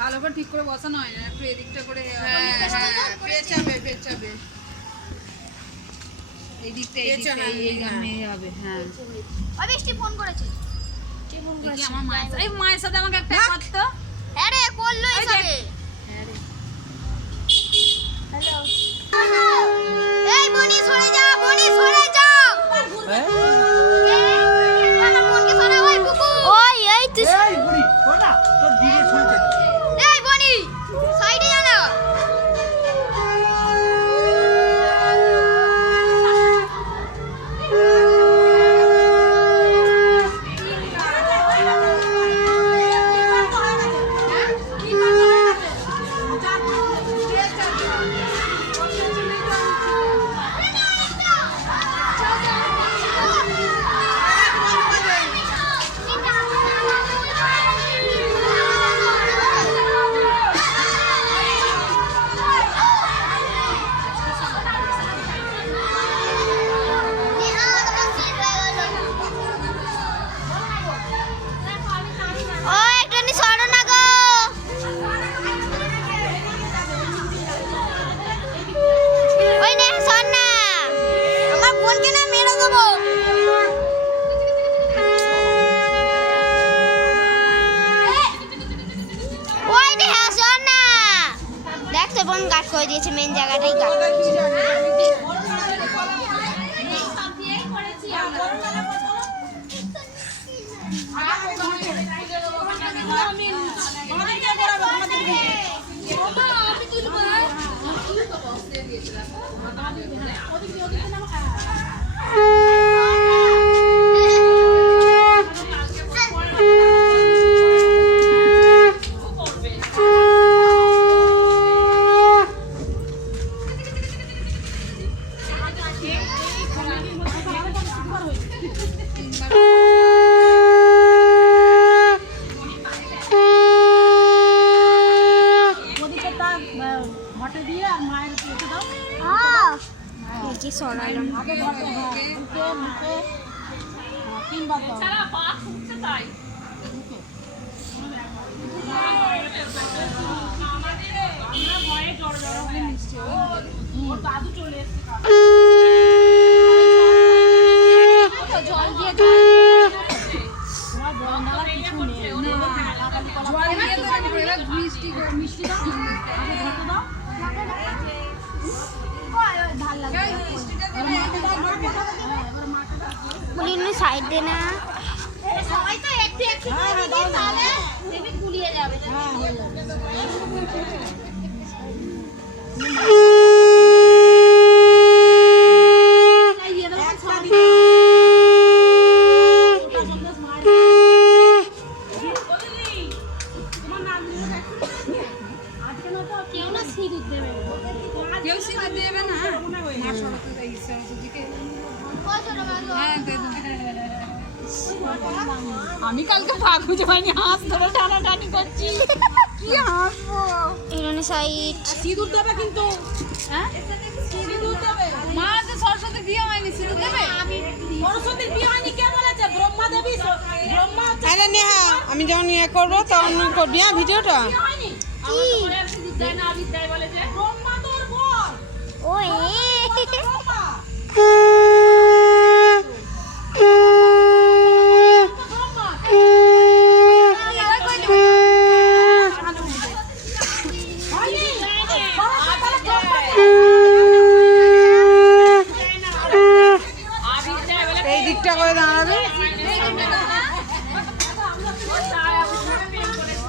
ভালো করে ঠিক করে বসানো হয় না, একটু এদিকটা করে পেঁচাবে এই দিকটা হবে। হ্যাঁ বৃষ্টি ফোন করেছে। আমার মায়ের সাথে আমাকে একটা করতো। হ্যাঁ রে করলো হিসাবে। হ্যালো এই বনি সরে যা, বনি সরে যা। আমার বোনকে সরা ওই বুকু। ওই এই তুই এই বুড়ি কোনা তোর দিকে শুনতে। এই বনি সাইডে যা না। দিয়েছে মেন জায়গাটাই কাট। সাইড দে না সবাই তো একটু একটু করে দিন তাহলে দেবী গুলিয়ে যাবে। আমি কালকে পা খুঁজে পাইনি, হাত ধরে টানাটানি করছি। কি হাসবো। এখানে সাইড সিঁদুর দেবে কিন্তু। হ্যাঁ সিঁদুর দেবে। মা তো সরস্বতী বিয়ে হয়নি, সিঁদুর দেবে। সরস্বতীর বিয়ে হয়নি কে বলেছে? ব্রহ্মা দেবী ব্রহ্মা। আরে নেহা আমি যখন ইয়ে করবো তখন করবি হ্যাঁ ভিডিওটা। কি সিঁদুর দেয় না আবির দেয় বলে যে ব্রহ্মা তোর বর। ওই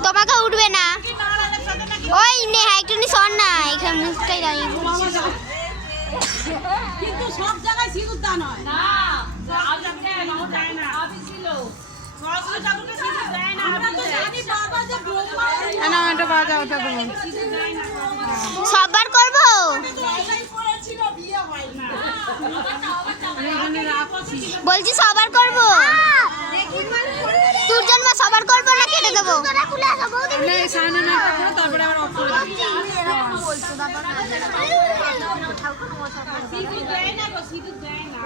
তোমাকে উঠবে না। ওই নেহা একটু সর না, এখানে মুখটাই দাঁড়িয়ে কিন্তু সব জায়গায় সিঁদুর দান হয় না। সব জায়গায় নাও যায় না। আবি ছিল সরস্বতী ঠাকুরকে সিঁদুর দেয় না। আমরা তো জানি বাবা যে ব্রহ্মা। না এটা বাজা ওটা বলুন। সিঁদুর দেয় না। সববার করব। করেছিল বিয়ে হয় না। বলছি সবার করব। তোর জন্য সবার করব না কেটে দেব। না সামনে না করব তারপরে আবার অফ করে দেব। সিঁদুর দেয় না গো, সিঁদুর দেয় না।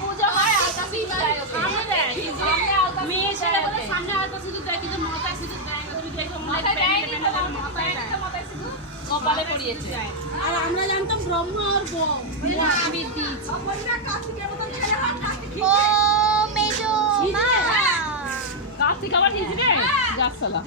পূজা হয় আর কাছে দেয়। কপালে পড়িয়েছে। আর আমরা জানতাম ব্রহ্মা আর বউ আমি দিয়েছি। ও মেজো মা কার্তিক আবার দিয়েছি রে, যা সালা।